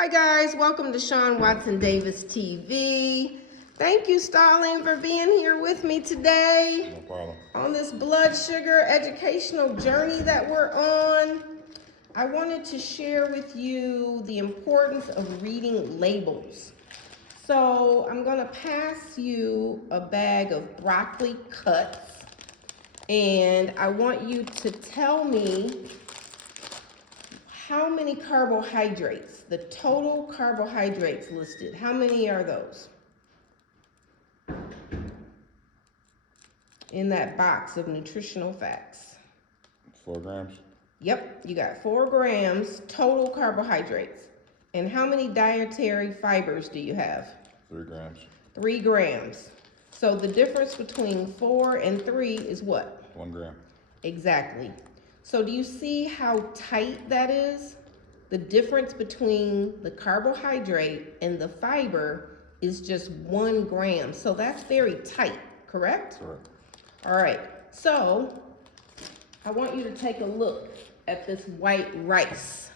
Hi guys, welcome to Shawn Watson Davis TV. Thank you, Starling, for being here with me today. No problem. On this blood sugar educational journey that we're on. I wanted to share with you the importance of reading labels. So I'm gonna pass you a bag of broccoli cuts, and I want you to tell me how many carbohydrates, the total carbohydrates listed, how many are those in that box of nutritional facts? 4 grams. Yep, you got 4 grams total carbohydrates. And how many dietary fibers do you have? 3 grams. 3 grams. So the difference between 4 and 3 is what? 1 gram. Exactly. So do you see how tight that is? The difference between the carbohydrate and the fiber is just 1 gram. So that's very tight, correct? Correct. All right. So I want you to take a look at this white rice.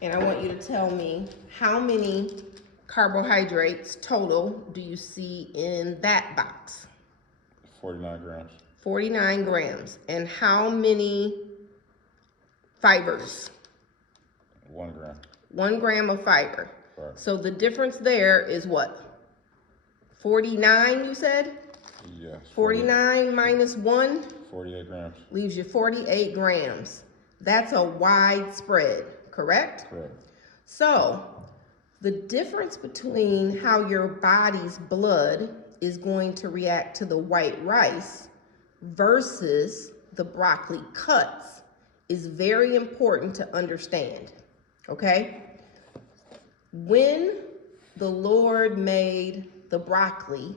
And I want you to tell me how many carbohydrates total do you see in that box? 49 grams. 49 grams. And how many fibers? 1 gram. 1 gram of fiber. Right. So the difference there is what? 49, you said? Yes. 49 minus 1? 48 grams. Leaves you 48 grams. That's a wide spread, correct? Correct. So the difference between how your body's blood is going to react to the white rice versus the broccoli cuts is very important to understand, okay? When the Lord made the broccoli,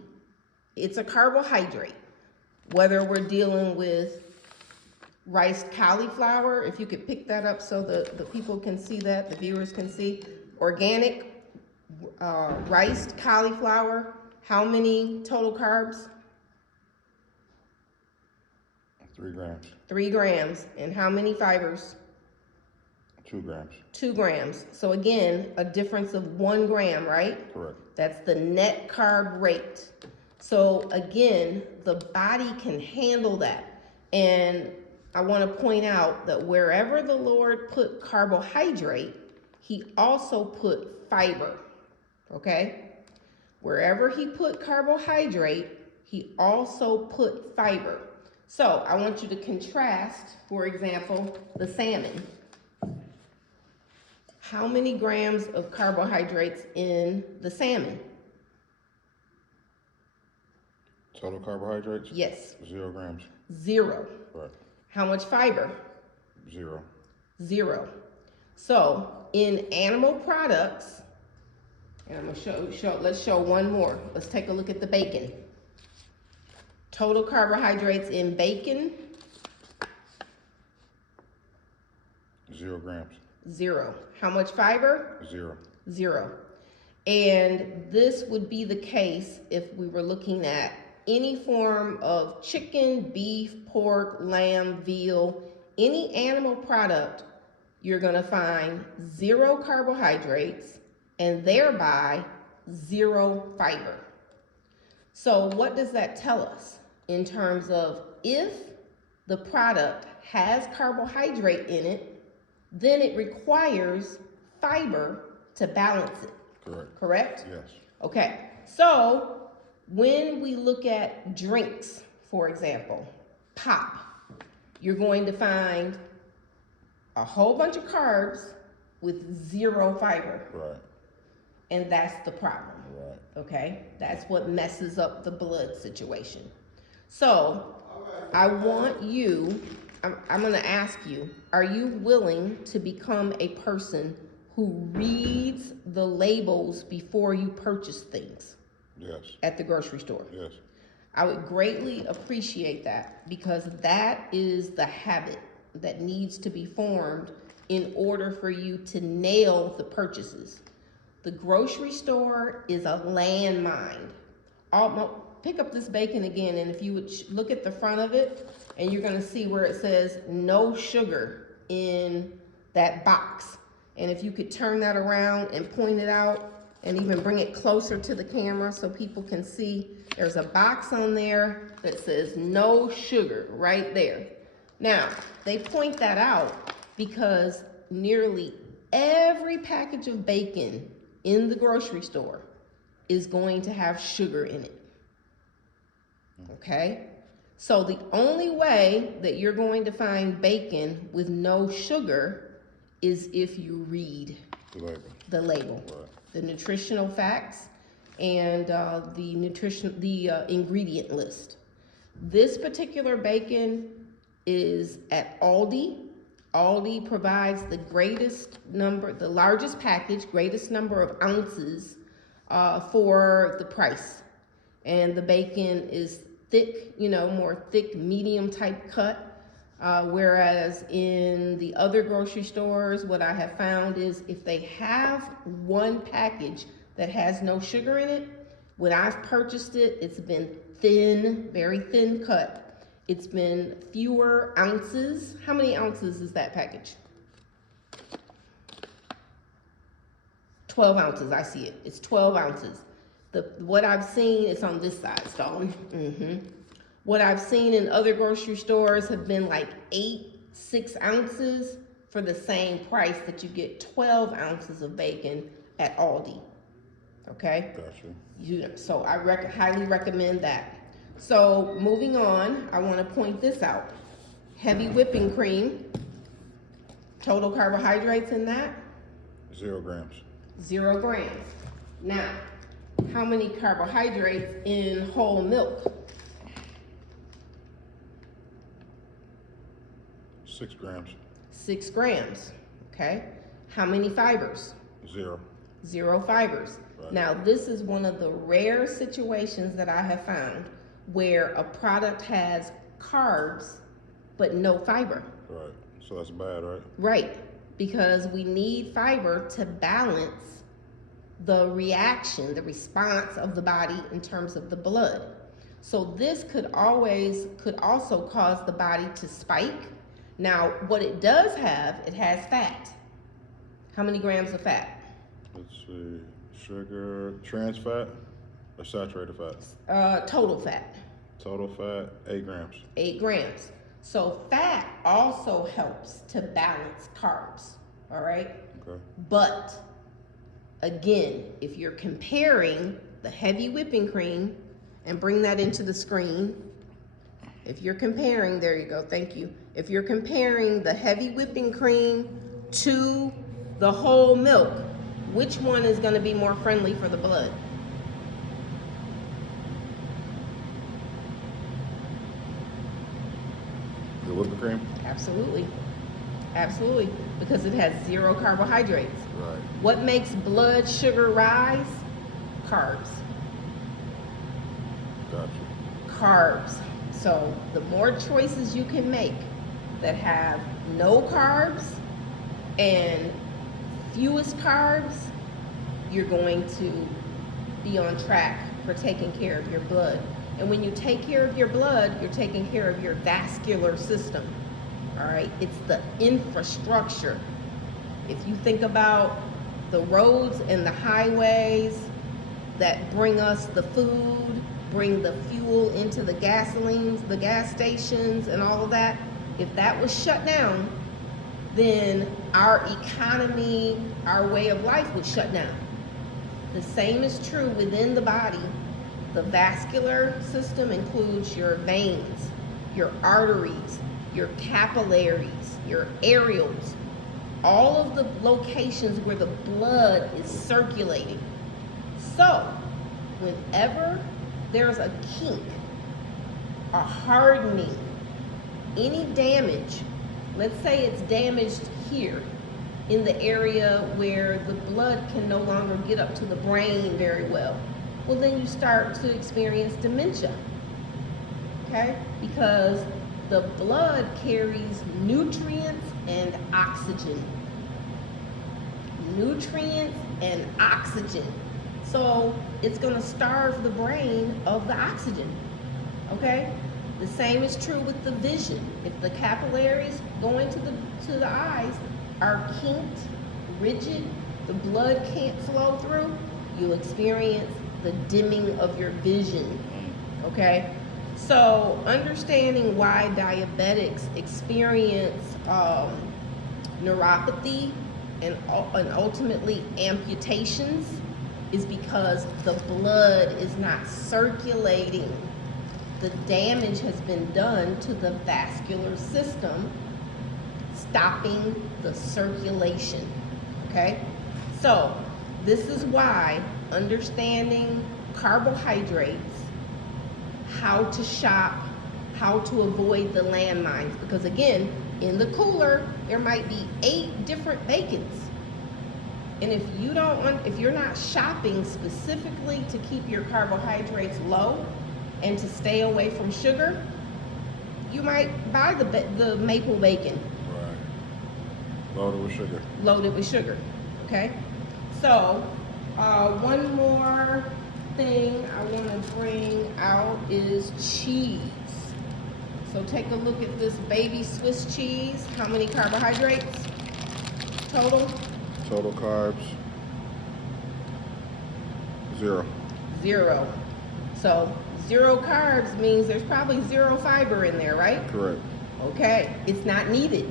it's a carbohydrate. Whether we're dealing with riced cauliflower, if you could pick that up so the people can see that, the viewers can see. Organic riced cauliflower, how many total carbs? 3 grams. 3 grams. And how many fibers? 2 grams. 2 grams. So again, a difference of 1 gram, right? Correct. That's the net carb rate. So again, the body can handle that. And I want to point out that wherever the Lord put carbohydrate, he also put fiber, okay? Wherever he put carbohydrate, he also put fiber. So I want you to contrast, for example, the salmon. How many grams of carbohydrates in the salmon? Total carbohydrates? Yes. 0 grams. 0. Right. How much fiber? 0. 0. So in animal products, and I'm gonna let's show one more. Let's take a look at the bacon. Total carbohydrates in bacon? 0 grams. 0. How much fiber? 0. 0. And this would be the case if we were looking at any form of chicken, beef, pork, lamb, veal, any animal product, you're gonna find 0 carbohydrates and thereby 0 fiber. So what does that tell us in terms of if the product has carbohydrate in it, then it requires fiber to balance it. Correct. Correct? Yes. Okay, so when we look at drinks, for example, pop, you're going to find a whole bunch of carbs with 0 fiber. Right. And that's the problem. Right. Okay? That's what messes up the blood situation. So I want you, I'm going to ask you, are you willing to become a person who reads the labels before you purchase things? Yes. At the grocery store? Yes. I would greatly appreciate that because that is the habit that needs to be formed in order for you to nail the purchases. The grocery store is a landmine. Pick up this bacon again, and if you would look at the front of it, and you're gonna see where it says no sugar in that box. And if you could turn that around and point it out and even bring it closer to the camera so people can see, there's a box on there that says no sugar right there. Now, they point that out because nearly every package of bacon in the grocery store is going to have sugar in it. Okay? So the only way that you're going to find bacon with no sugar is if you read the label, Right. the nutritional facts, and the ingredient list. This particular bacon is at Aldi. Aldi provides the largest package, greatest number of ounces for the price. And the bacon is thick, more thick, medium type cut. Whereas in the other grocery stores, what I have found is if they have one package that has no sugar in it, when I've purchased it, it's been thin, very thin cut. It's been fewer ounces. How many ounces is that package? 12 ounces, I see it. It's 12 ounces. What I've seen, it's on this side, Stone. What I've seen in other grocery stores have been like 6 ounces for the same price that you get 12 ounces of bacon at Aldi. Okay? Gotcha. So I highly recommend that. So moving on, I want to point this out. Heavy whipping cream. Total carbohydrates in that? 0 grams. 0 grams. Now, how many carbohydrates in whole milk? 6 grams. 6 grams. Okay. How many fibers? 0. 0 fibers. Right. Now, this is one of the rare situations that I have found where a product has carbs but no fiber. Right. So that's bad, right? Right. Because we need fiber to balance the reaction, the response of the body in terms of the blood. So this could also cause the body to spike. Now, what it does have, it has fat. How many grams of fat? Let's see. Sugar, trans fat or saturated fat? Total fat. Total fat, 8 grams. 8 grams. So fat also helps to balance carbs, all right? Okay. But again, if you're comparing the heavy whipping cream, and bring that into the screen, if you're comparing, there you go, thank you. If you're comparing the heavy whipping cream to the whole milk, which one is going to be more friendly for the blood? The whipping cream? Absolutely. Absolutely. Because it has 0 carbohydrates. Right. What makes blood sugar rise? Carbs. Gotcha. Carbs. So the more choices you can make that have no carbs and fewest carbs, you're going to be on track for taking care of your blood. And when you take care of your blood, you're taking care of your vascular system. All right, it's the infrastructure. If you think about the roads and the highways that bring us the food, bring the fuel into the gasolines, the gas stations and all of that, if that was shut down, then our economy, our way of life would shut down. The same is true within the body. The vascular system includes your veins, your arteries, your capillaries, your areoles, all of the locations where the blood is circulating. So, whenever there's a kink, a hardening, any damage, let's say it's damaged here in the area where the blood can no longer get up to the brain very well, well then you start to experience dementia, okay? Because the blood carries nutrients and oxygen. Nutrients and oxygen. So it's gonna starve the brain of the oxygen, okay? The same is true with the vision. If the capillaries going to the eyes are kinked, rigid, the blood can't flow through, you'll experience the dimming of your vision, okay? So understanding why diabetics experience neuropathy and ultimately amputations is because the blood is not circulating. The damage has been done to the vascular system, stopping the circulation, okay? So this is why understanding carbohydrates, how to shop, how to avoid the landmines, because again, in the cooler, there might be 8 different bacons. And if you're not shopping specifically to keep your carbohydrates low and to stay away from sugar, you might buy the maple bacon. Right. Loaded with sugar. Loaded with sugar, okay? So, one more thing I want to bring out is cheese. So take a look at this baby Swiss cheese. How many carbohydrates total? Total carbs, 0. 0. So 0 carbs means there's probably 0 fiber in there, right? Correct. Okay, it's not needed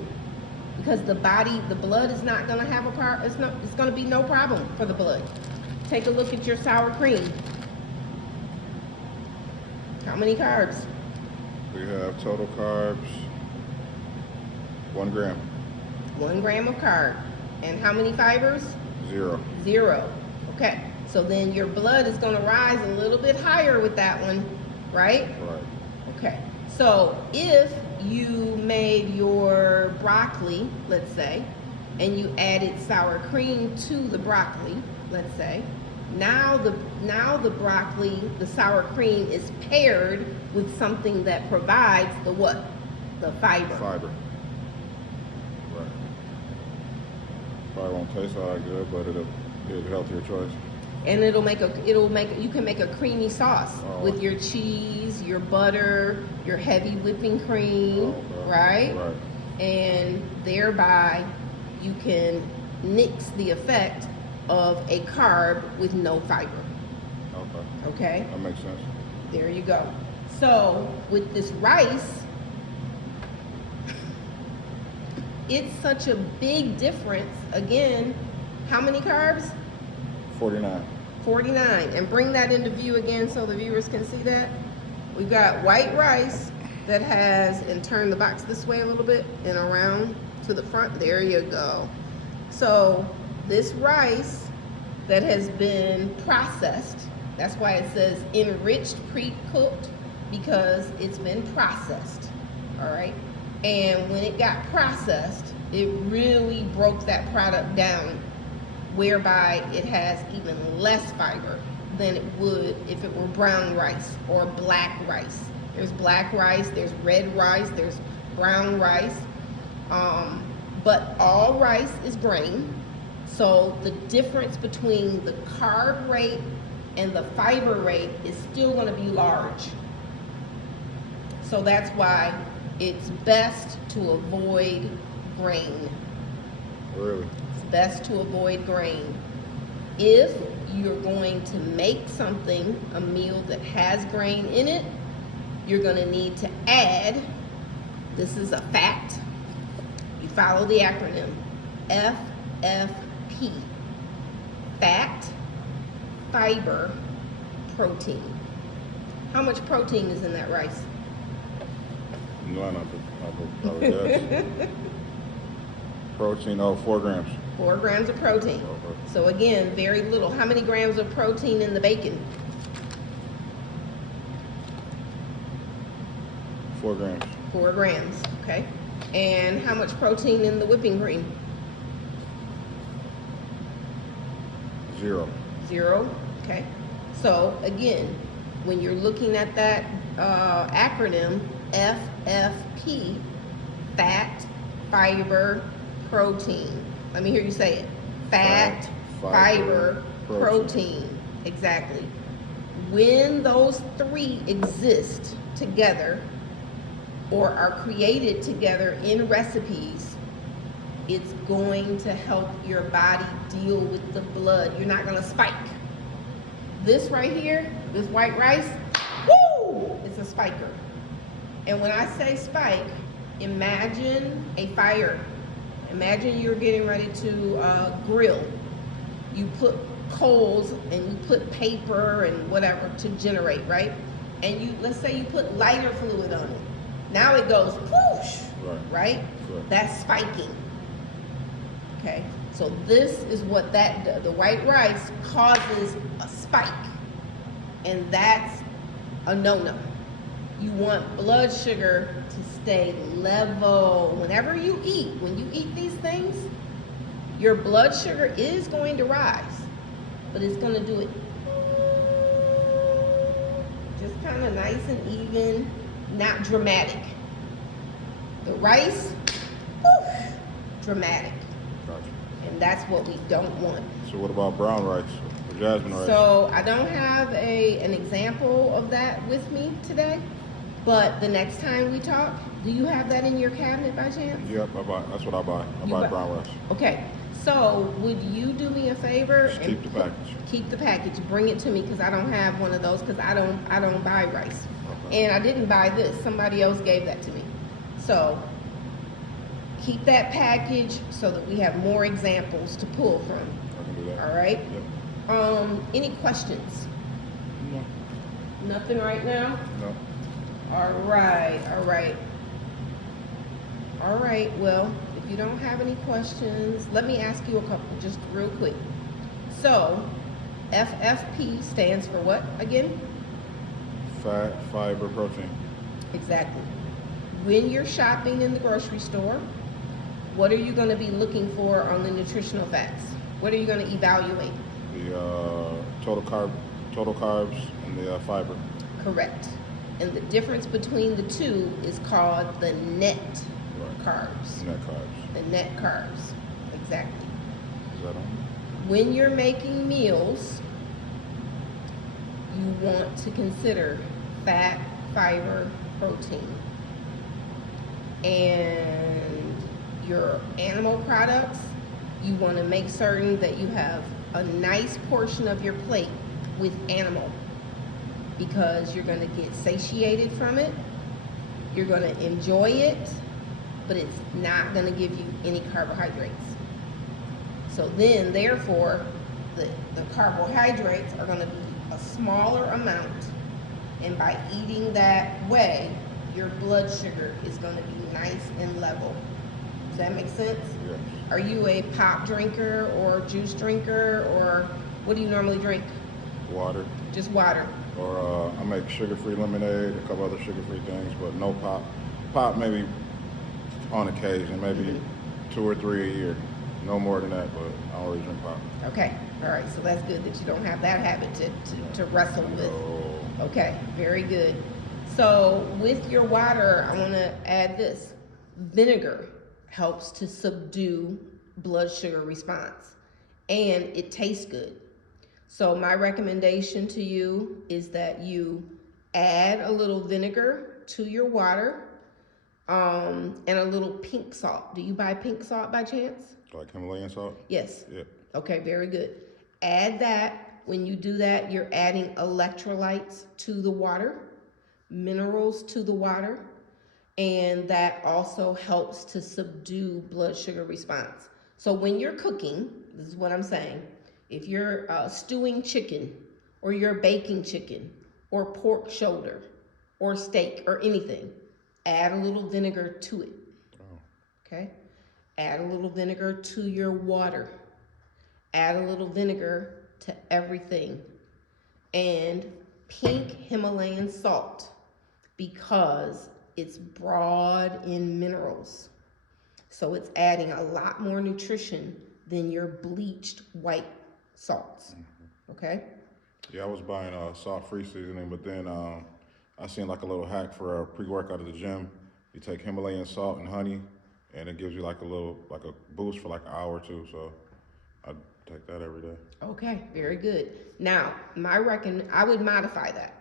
because the blood is not going to have it's going to be no problem for the blood. Take a look at your sour cream. How many carbs? We have total carbs, 1 gram. 1 gram of carb. And how many fibers? 0. 0. Okay. So then your blood is going to rise a little bit higher with that one, right? Right. Okay. So if you made your broccoli, let's say, and you added sour cream to the broccoli, let's say, now the broccoli, the sour cream is paired with something that provides the what? The fiber. Fiber. Right. Probably won't taste all that good, but it'll be a healthier choice. And you can make a creamy sauce with your cheese, your butter, your heavy whipping cream, right? Right. And thereby you can nix the effect of a carb with no fiber. Okay. Okay? That makes sense. There you go. So with this rice, it's such a big difference. Again, how many carbs? 49. 49. And bring that into view again so the viewers can see that. We've got white rice that has, and turn the box this way a little bit and around to the front. There you go. So this rice that has been processed, that's why it says enriched pre-cooked, because it's been processed, all right? And when it got processed, it really broke that product down, whereby it has even less fiber than it would if it were brown rice or black rice. There's black rice, there's red rice, there's brown rice, but all rice is grain. So the difference between the carb rate and the fiber rate is still going to be large. So that's why it's best to avoid grain. Really? It's best to avoid grain. If you're going to make something, a meal that has grain in it, you're going to need to add, this is a fact, you follow the acronym, FFP, fat, fiber, protein. How much protein is in that rice? None of it. Protein, 4 grams. 4 grams of protein. Okay. So again, very little. How many grams of protein in the bacon? 4 grams. 4 grams, okay. And how much protein in the whipping cream? 0. 0, okay. So again, when you're looking at that acronym, FFP, fat, fiber, protein. Let me hear you say it. Fat, fiber, protein. Exactly. When those 3 exist together or are created together in recipes, It's going to help your body deal with the blood. You're not gonna spike. This right here, this white rice, woo, it's a spiker. And when I say spike, imagine a fire. Imagine you're getting ready to grill. You put coals and you put paper and whatever to generate, right? And you, let's say you put lighter fluid on it. Now it goes whoosh, right? That's spiking. Okay, so this is what the white rice causes a spike, and that's a no-no. You want blood sugar to stay level. Whenever you eat, when you eat these things, your blood sugar is going to rise, but it's going to do it just kind of nice and even, not dramatic. The rice, whew, dramatic. Gotcha. And that's what we don't want. So what about brown rice or jasmine rice? So I don't have an example of that with me today, but the next time we talk, do you have that in your cabinet by chance? Yep, that's what I buy. I buy brown rice. Okay, so would you do me a favor? Just keep the package. Keep the package. Bring it to me because I don't have one of those because I don't buy rice. Okay. And I didn't buy this. Somebody else gave that to me. So keep that package so that we have more examples to pull from. I can do that. All right? Yep. Any questions? No. Nothing right now? No. All right, all right. All right, well, if you don't have any questions, let me ask you a couple just real quick. So, FFP stands for what again? Fat, fiber, protein. Exactly. When you're shopping in the grocery store, what are you going to be looking for on the nutritional facts? What are you going to evaluate? The total carbs and the fiber. Correct. And the difference between the two is called the net carbs. Net carbs. The net carbs. Exactly. Is that on? When you're making meals, you want to consider fat, fiber, protein. And your animal products, you want to make certain that you have a nice portion of your plate with animal, because you're going to get satiated from it, you're going to enjoy it, but it's not going to give you any carbohydrates. So then, therefore, the carbohydrates are going to be a smaller amount, and by eating that way, your blood sugar is going to be nice and level. Does that make sense? Yes. Are you a pop drinker or juice drinker, or what do you normally drink? Water. Just water. Or I make sugar-free lemonade, a couple other sugar-free things, but no pop. Pop maybe on occasion, maybe 2 or 3 a year. No more than that, but I don't really drink pop. Okay, all right, so that's good that you don't have that habit to wrestle with. No. Okay, very good. So with your water, I want to add this. Vinegar helps to subdue blood sugar response, and it tastes good. So my recommendation to you is that you add a little vinegar to your water, and a little pink salt. Do you buy pink salt by chance? Like Himalayan salt? Yes. Yep. Okay, very good. Add that. When you do that, you're adding electrolytes to the water, minerals to the water, and that also helps to subdue blood sugar response. So when you're cooking, this is what I'm saying, if you're stewing chicken, or you're baking chicken, or pork shoulder, or steak, or anything, add a little vinegar to it. Oh. Okay? Add a little vinegar to your water. Add a little vinegar to everything. And pink Himalayan salt, because it's broad in minerals. So it's adding a lot more nutrition than your bleached white salts. Okay? Yeah, I was buying salt-free seasoning, but then I seen like a little hack for a pre-workout at the gym. You take Himalayan salt and honey, and it gives you like a boost for like an hour or two. So I take that every day. Okay, very good. Now, I would modify that.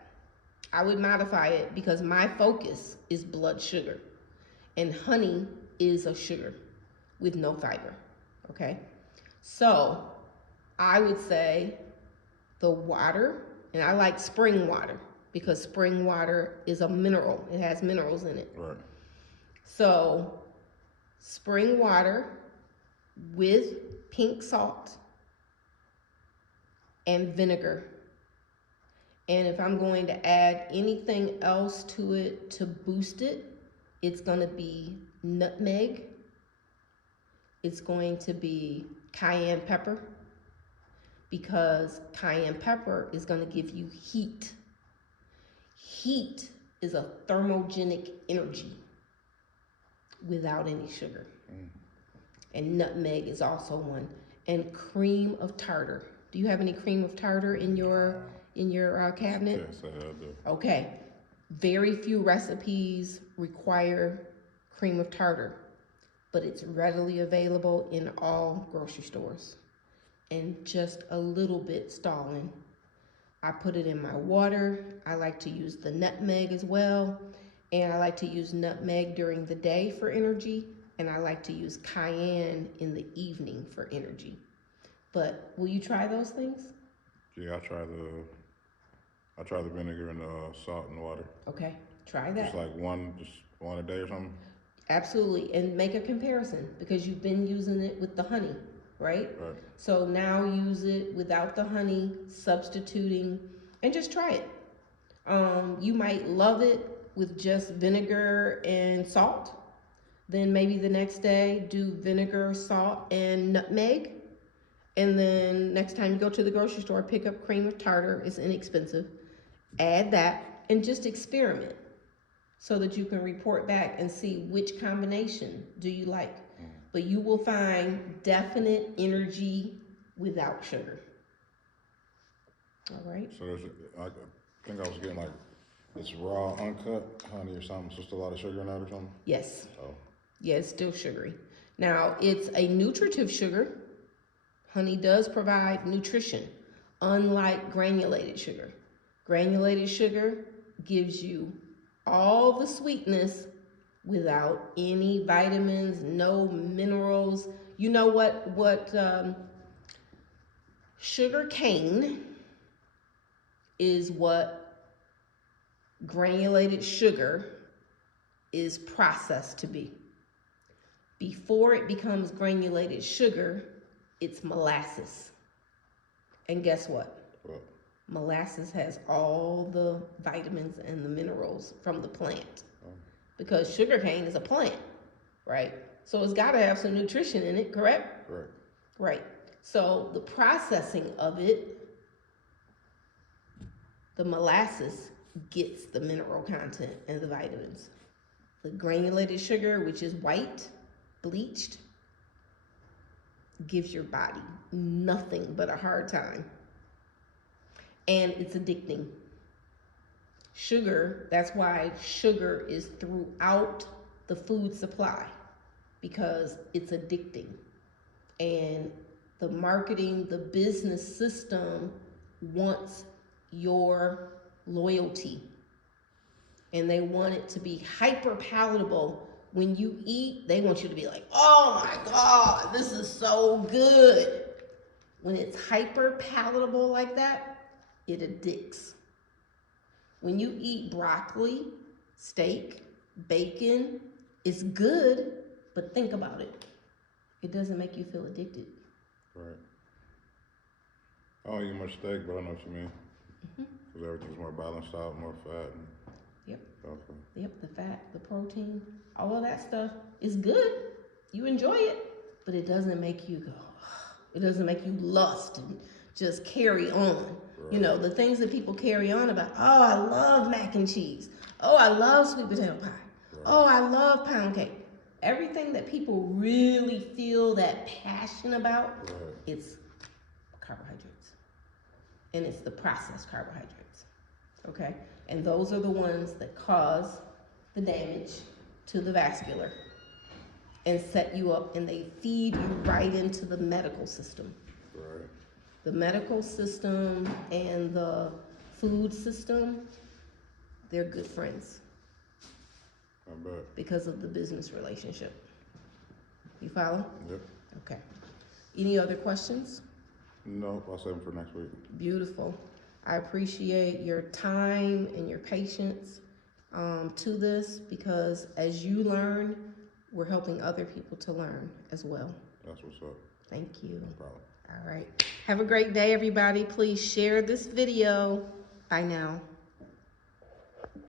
I would modify it because my focus is blood sugar, and honey is a sugar, with no fiber, okay? So I would say the water, and I like spring water because spring water is a mineral. It has minerals in it. Right. So spring water with pink salt and vinegar. And if I'm going to add anything else to it to boost it, it's going to be nutmeg. It's going to be cayenne pepper, because cayenne pepper is going to give you heat. Heat is a thermogenic energy without any sugar. And nutmeg is also one. And cream of tartar. Do you have any cream of tartar in your cabinet? Yes, I do. Okay. Very few recipes require cream of tartar, but it's readily available in all grocery stores. And just a little bit stalling. I put it in my water. I like to use the nutmeg as well. And I like to use nutmeg during the day for energy. And I like to use cayenne in the evening for energy. But will you try those things? Yeah, I try the vinegar and the salt and water. Okay, try that. Just like one a day or something. Absolutely, and make a comparison because you've been using it with the honey, right? Right. So now use it without the honey, substituting, and just try it. You might love it with just vinegar and salt. Then maybe the next day do vinegar, salt, and nutmeg. And then next time you go to the grocery store, pick up cream of tartar. It's inexpensive. Add that and just experiment so that you can report back and see which combination do you like. But you will find definite energy without sugar. All right. So I think I was getting like it's raw, uncut honey or something. It's just a lot of sugar in that or something. Yes. Oh. Yeah, it's still sugary. Now, it's a nutritive sugar. Honey does provide nutrition, unlike granulated sugar. Granulated sugar gives you all the sweetness without any vitamins, no minerals. You know what sugar cane is what granulated sugar is processed to be. Before it becomes granulated sugar, it's molasses. And guess what? What? Molasses has all the vitamins and the minerals from the plant. Because sugarcane is a plant, right? So it's got to have some nutrition in it, correct? Right. Right. So the processing of it, the molasses gets the mineral content and the vitamins. The granulated sugar, which is white, bleached, gives your body nothing but a hard time. And it's addicting. Sugar, that's why sugar is throughout the food supply, because it's addicting. And the marketing, the business system wants your loyalty. And they want it to be hyper palatable. When you eat, they want you to be like, oh my God, this is so good. When it's hyper palatable like that, it addicts. When you eat broccoli, steak, bacon, it's good, but think about it. It doesn't make you feel addicted. Right. I don't eat much steak, but I know what you mean. Because everything's more balanced out, more fat. Yep. Okay. Yep, the fat, the protein, all of that stuff is good. You enjoy it, but it doesn't make you go, it doesn't make you lust and just carry on. Right. You know, the things that people carry on about, oh, I love mac and cheese. Oh, I love sweet potato pie. Right. Oh, I love pound cake. Everything that people really feel that passion about, right, it's carbohydrates. And it's the processed carbohydrates, okay? And those are the ones that cause the damage to the vascular and set you up, and they feed you right into the medical system. Right. The medical system and the food system, they're good friends. I bet. Because of the business relationship. You follow? Yep. Okay. Any other questions? No, I'll save them for next week. Beautiful. I appreciate your time and your patience to this, because as you learn, we're helping other people to learn as well. That's what's up. Thank you. No problem. All right. Have a great day, everybody. Please share this video. Bye now.